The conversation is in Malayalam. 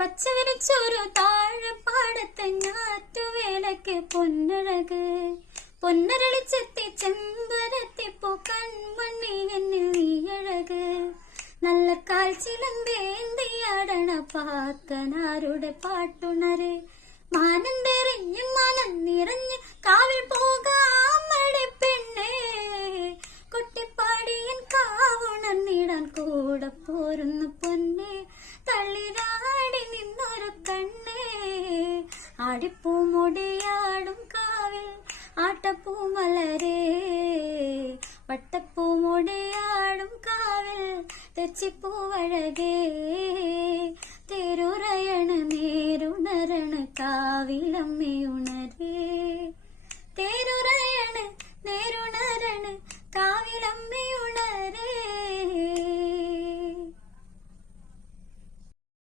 പച്ച വിരിച്ചൊരു താഴെപ്പാടത്ത് ഞാറ്റുവേലയ്ക്ക് പൊന്നഴക് പൊന്നരളിച്ചെത്തി ചെമ്പരത്തിപ്പൂ കൺമണ്ണി എന്നിൽ നീയഴക് നല്ല കാൽച്ചിലമ്പേന്തിയാടണ പാക്കനാരുടെ പാട്ടുണര് മാനന്തെറിഞ്ഞ് മനം നിറഞ്ഞ് കാവിൽ പോകാം പെണ്ണേ കൊട്ടിപ്പാടിയൻ കാവുണർന്നിടാൻ കൂടെ പോരുന്നു പൊന്നേ തള്ളിരാടി നിന്നൊരു കണ്ണേ ആടിപ്പൂമുടിയാടും കാവിൽ ആട്ടപ്പൂമലരേ വട്ടപ്പൂമുടിയാടും കാവിൽ തെച്ചിപ്പൂവഴകേ തേരുറയണ നേരുണരണ കാവിലം